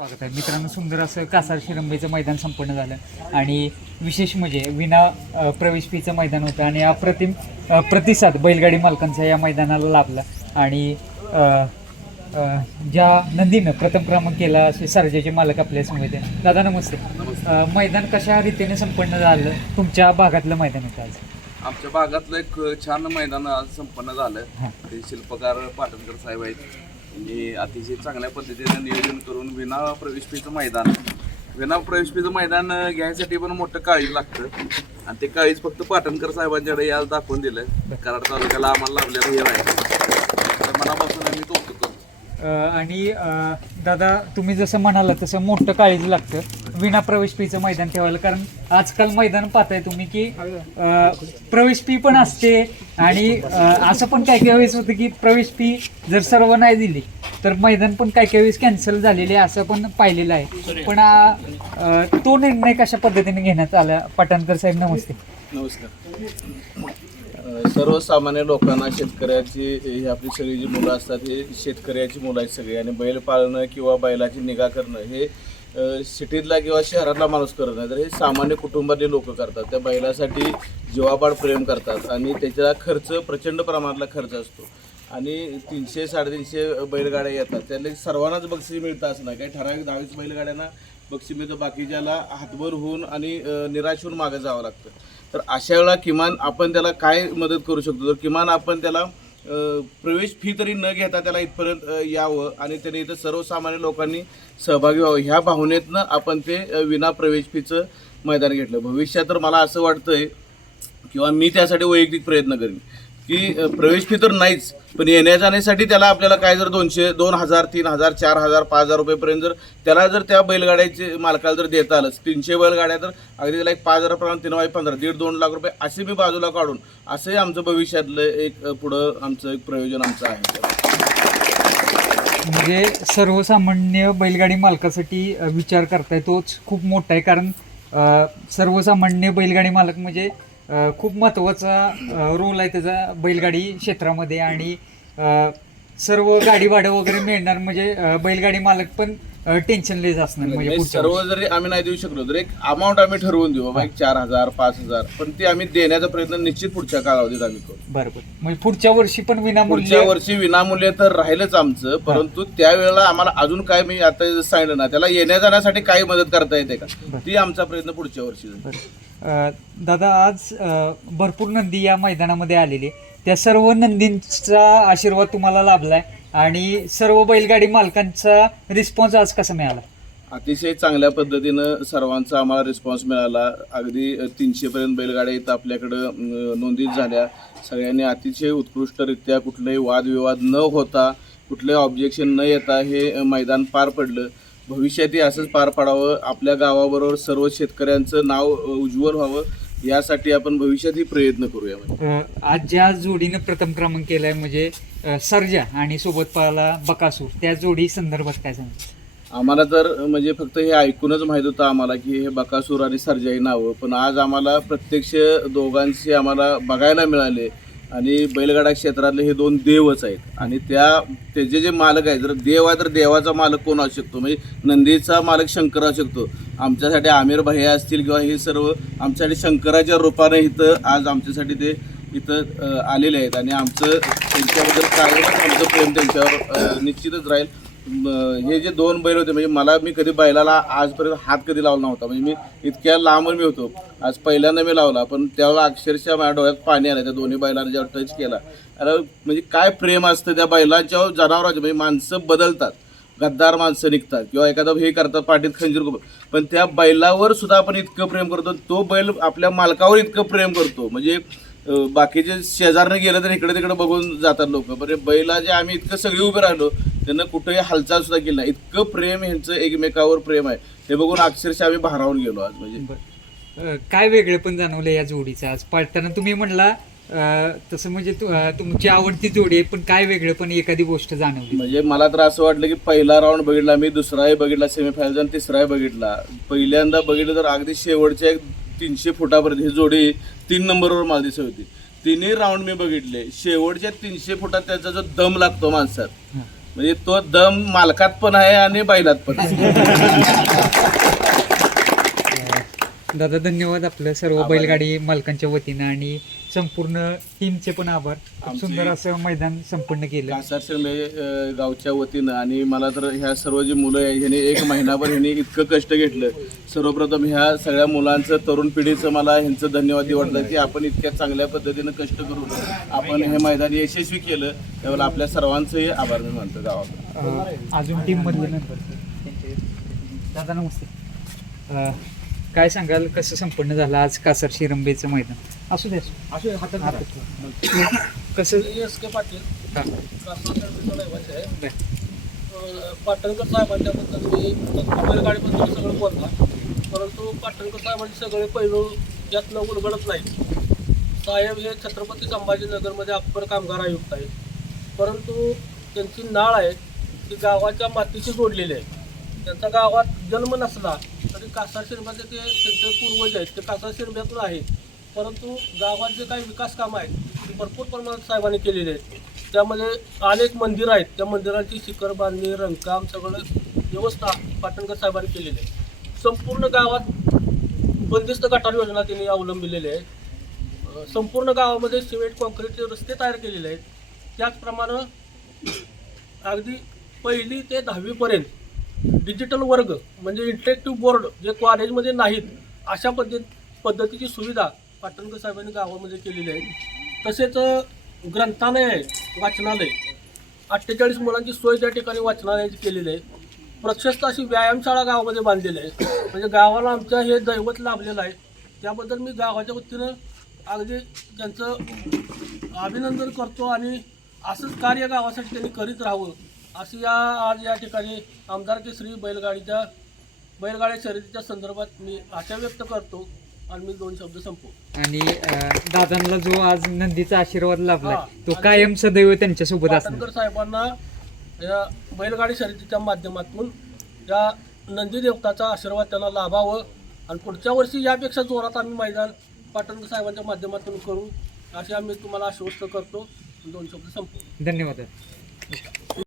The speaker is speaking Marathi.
स्वागत आहे मित्रांनो. सुंदर असं कासार शिरंबईचं मैदान संपन्न झालं आणि विशेष म्हणजे विना प्रवेश फीचं मैदान होतं आणि अप्रतिम प्रतिसाद बैलगाडी मालकांचा या मैदानाला लाभला आणि ज्या नंदीनं प्रथम क्रमांक केला असे सर्जाचे मालक आपल्या समोर आहेत. दादा नमस्ते. मैदान कशा रीतीने संपन्न झालं? तुमच्या भागातलं मैदान होतं आज? आमच्या भागातलं एक छान मैदान आज संपन्न झालं. ते शिल्पकार पाटणकर साहेब आहेत आणि अतिशय चांगल्या पद्धतीने नियोजन करून विना प्रवेश फीचं मैदान घ्यायसाठी पण मोठं काळीज लागतं आणि ते काळीज फक्त पाटणकर साहेबांच्याकडे याला दाखवून दिलं. कराड तालुक्याला आम्हाला लाभलेलं हे आहे, तर मनापासून आम्ही कौतुक करतो. आणि दादा तुम्ही जसं म्हणाला तसं मोठं काळजी लागतं विना प्रवेश फीचं मैदान ठेवायला, कारण आजकाल मैदान पाहताय तुम्ही की प्रवेश फी पण असते आणि असं पण काही काही वेळेस होतं की प्रवेश फी जर सर्व नाही दिली तर मैदान पण काही काही वेळेस कॅन्सल झालेले असं पण पाहिलेलं आहे. पण तो निर्णय कशा पद्धतीने घेण्यात आला? पाटणकर साहेब नमस्ते. नमस्कार. सर्वसामान्य लोकांना शेतकऱ्याची ही आपली सगळी जी मुलं असतात हे शेतकऱ्याची मुलं आहेत सगळी, आणि बैल पाळणं किंवा बैलाची निगा करणं हे सिटीतला किंवा शहरातला माणूस करत नाही, तर हे सामान्य कुटुंबातले लोक करतात. त्या बैलासाठी जीवापाड प्रेम करतात आणि त्याचा खर्च प्रचंड प्रमाणातला खर्च असतो आणि 300-350 बैलगाड्या येतात. त्याला सर्वांनाच बक्षीस मिळतं असं नाही, काही ठराविक 10-20 बैलगाड्यांना बक्षीस मिळतं, बाकीच्याला हातभर होऊन आणि निराश होऊन मागं जावं लागतं. तर अशा वेळेला किमान आपण त्याला काय मदत करू शकतो, तर किमान आपण त्याला प्रवेश फी तरी न घेता त्याला इथपर्यंत यावं आणि त्याने इथं सर्वसामान्य लोकांनी सहभागी व्हावं, ह्या भावनेतनं आपण ते विना प्रवेश फीचं मैदान घेतलं. भविष्यात तर मला असं वाटतंय किंवा मी त्यासाठी वैयक्तिक प्रयत्न करेन की प्रवेश फी तर नाहीच, पण येण्या जाण्यासाठी त्याला आपल्याला काय जर 200, 2000, 3000, 4000, 5000 रुपयेपर्यंत जर त्याला जर त्या बैलगाड्याचे मालकाला जर देता आलं, 300 बैलगाड्या तर अगदी त्याला एक 5000 प्रमाणे 3x15 1.5-2 लाख रुपये असे मी बाजूला काढून असंही आमचं भविष्यातलं एक पुढं आमचं एक प्रयोजन आमचं आहे. म्हणजे सर्वसामान्य बैलगाडी मालकासाठी विचार करताय तोच खूप मोठा आहे, कारण सर्वसामान्य बैलगाडी मालक म्हणजे खूप महत्त्वाचा रोल आहे त्याचा बैलगाडी क्षेत्रामध्ये आणि सर्व गाडी भाडं वगैरे मिळणार म्हणजे बैलगाडी मालक पण टेन्शनलेस असणार. म्हणजे सर्व जरी आम्ही नाही देऊ शकलो तर एक अमाऊंट आम्ही ठरवून देऊ बाबा, एक 4000, 5000, पण ते आम्ही देण्याचा प्रयत्न निश्चित पुढच्या कालावधीत आम्ही करू. बरोबर. म्हणजे पुढच्या वर्षी पण पुढच्या वर्षी विनामूल्य तर राहिलंच आमचं, परंतु त्यावेळेला आम्हाला अजून काय मी आता सांगितलं ना, त्याला येण्या जाण्यासाठी काही मदत करता येते का, ती आमचा प्रयत्न पुढच्या वर्षी. दादा आज भरपूर नंदी या मैदानामध्ये आलेले, त्या सर्व नंदींचा आशीर्वाद तुम्हाला लाभलाय आणि सर्व बैलगाडी मालकांचा रिस्पॉन्स आज कसा मिळाला? अतिशय चांगल्या पद्धतीनं सर्वांचा आम्हाला रिस्पॉन्स मिळाला. अगदी 300पर्यंत बैलगाड्या इथं आपल्याकडं नोंदीत झाल्या. सगळ्यांनी अतिशय उत्कृष्टरित्या कुठलेही वादविवाद न होता, कुठलेही ऑब्जेक्शन न येता हे मैदान पार पडलं. भविष्यातही असंच पार पाडावं, आपल्या गावाबरोबर सर्व शेतकऱ्यांचं नाव उज्ज्वल व्हावं, यासाठी आपण भविष्यातही प्रयत्न करूया. आज ज्या जोडीनं प्रथम क्रमांक केलाय म्हणजे सर्जा आणि सोबत पाला बकासूर, त्या जोडी संदर्भात काय सांगाल? आम्हाला तर म्हणजे फक्त हे ऐकूनच माहीत होतं आम्हाला की हे बकासूर आणि सर्जा ही नावं, पण आज आम्हाला प्रत्यक्ष दोघांशी आम्हाला बघायला मिळाले आणि बैलगाडा क्षेत्रातले हे दोन देवच आहेत आणि त्याचे जे मालक आहेत, जर देव आहे तर देवाचा मालक कोण असू शकतो, म्हणजे नंदीचा मालक शंकर असू शकतो. आमच्यासाठी आमिर भैया असतील किंवा हे सर्व आमच्यासाठी शंकराच्या रूपाने इथं आज आमच्यासाठी ते इथं आलेले आहेत आणि आमचं त्यांच्याबद्दल कायमच आमचं प्रेम त्यांच्यावर निश्चितच राहील. हे जे दोन बैल होते, म्हणजे मी कधी बैलाला आजपर्यंत हात कधी लावला नव्हता, म्हणजे मी इतक्या लांबून मी होतो, आज पहिल्यांदा मी लावला, पण त्यावेळेला अक्षरशः माझ्या डोळ्यात पाणी आलं त्या दोन्ही बैलांना जेव्हा टच केला. अरे म्हणजे काय प्रेम असतं त्या बैलांच्या जनावरांचे. म्हणजे माणसं बदलतात, गद्दार माणसं निघतात किंवा एखादं हे करतात पाठीत खंजीर, पण त्या बैलावर सुद्धा आपण इतकं प्रेम करतो, तो बैल आपल्या मालकावर इतकं प्रेम करतो. म्हणजे बाकीचे शेजारने गेलं तर इकडे तिकडे बघून जातात लोक, पण बैलाचे आम्ही इतकं सगळे उभे राहिलो, त्यांना कुठेही हालचाल सुद्धा केली नाही. इतकं प्रेम ह्यांचं एकमेकावर प्रेम आहे, हे बघून अक्षरशः आम्ही भारावून गेलो आज. म्हणजे काय वेगळे पण जाणवलं या जोडीचं आज पाळताना? तुम्ही म्हणला तसं म्हणजे तुमची आवडती जोडी आहे, पण काय वेगळं पण एखादी गोष्ट जाणवली? म्हणजे मला तर असं वाटलं की पहिला राऊंड बघितला मी, दुसराही बघितला सेमीफायनल आणि तिसराही बघितला. पहिल्यांदा बघितलं तर अगदी शेवटच्या 300 फुटापर्यंत ही जोडी 3 नंबरवर मला दिसत होती. तिन्ही राऊंड मी बघितले. शेवटच्या 300 फुटात त्याचा जो दम लागतो माणसात, म्हणजे तो दम मालकात पण आहे आणि बैलात पण आहे. दादा धन्यवाद आपलं सर्व आभार. बैलगाडी मालकांच्या वतीनं आणि संपूर्ण टीमचे पण आभार. खूप आमचे- सुंदर असं मैदान संपन्न केलं. कासारशिरंबे गावच्या वतीनं आणि मला तर ह्या सर्व जी मुलं आहे ह्यांनी एक महिनाभर ह्यांनी इतकं कष्ट घेतलं. सर्वप्रथम ह्या सगळ्या मुलांचं तरुण पिढीचं मला ह्यांचं धन्यवाद वाटतं की आपण इतक्या चांगल्या पद्धतीनं कष्ट करून आपण हे मैदान यशस्वी केलं. त्यावेळेला आपल्या सर्वांचंही आभार मी मानतो गावाकडे. अजून टीम मधले नंतर दादा नमस्ते. काय सांगाल कसं संपन्न झालं आज कासार शिरंबेचं मैदान? असू द्या कसं एस.के. पाटील हा. कासारशिरंबेचा रहिवासी आहे. बरं. पाटणकर साहेबांच्याबद्दल मी बैलगाडीबद्दल सगळं बोलला, परंतु पाटणकर साहेबांचे सगळे पैलू यातनं उलगडत नाहीत. साहेब हे छत्रपती संभाजीनगरमध्ये अप्पर कामगार आयुक्त आहेत, परंतु त्यांची नाळ आहे ती गावाच्या मातीशी जोडलेली आहे. त्यांचा गावात जन्म नसला तरी कासार शिरंब्याचे ते त्यांचे पूर्वज आहेत ते कासार शिरंब्यातून आहेत, परंतु गावात जे काही विकास कामं आहेत ती भरपूर प्रमाणात साहेबांनी केलेली आहेत. त्यामध्ये अनेक मंदिरं आहेत, त्या मंदिरांची शिखर बांधणी रंगकाम सगळं व्यवस्था पाटणकर साहेबांनी केलेली आहे. संपूर्ण गावात बंदिस्त गटार योजना त्यांनी अवलंबिलेली आहे. संपूर्ण गावामध्ये सिमेंट कॉन्क्रीटचे रस्ते तयार केलेले आहेत. त्याचप्रमाणे अगदी 1ली ते 10वीपर्यंत डिजिटल वर्ग म्हणजे इंटरॅक्टिव्ह बोर्ड जे कॉलेजमध्ये नाहीत अशा पद्धतीची सुविधा पाटणकर साहेबांनी गावामध्ये केलेली आहे. तसेच ग्रंथालय आहे, वाचनालय 48 मुलांची सोय त्या ठिकाणी वाचनालयाची केलेली आहे. प्रशस्त अशी व्यायामशाळा गावामध्ये बांधलेली आहे. म्हणजे गावाला आमच्या हे दैवत लाभलेलं आहे. त्याबद्दल मी गावाच्या वतीनं अगदी त्यांचं अभिनंदन करतो आणि असंच कार्य गावासाठी त्यांनी करीत राहावं अशी आज या ठिकाणी आमदार केसरी बैलगाड्या शर्यतीच्या संदर्भात मी आशा व्यक्त करतो आणि मी 2 शब्द संपवतो. आणि दादांना जो आज नंदीचा आशीर्वाद लाभला हा. तो कायम सदैव त्यांच्यासोबत असणार. पाटणकर साहेबांना या बैलगाडी शर्यतीच्या माध्यमातून या नंदी देवताचा आशीर्वाद त्यांना लाभावं आणि पुढच्या वर्षी यापेक्षा जोरात आम्ही मैदान पाटणकर साहेबांच्या माध्यमातून करू असे आम्ही तुम्हाला आश्वस्त करतो. 2 शब्द संपवतो. धन्यवाद.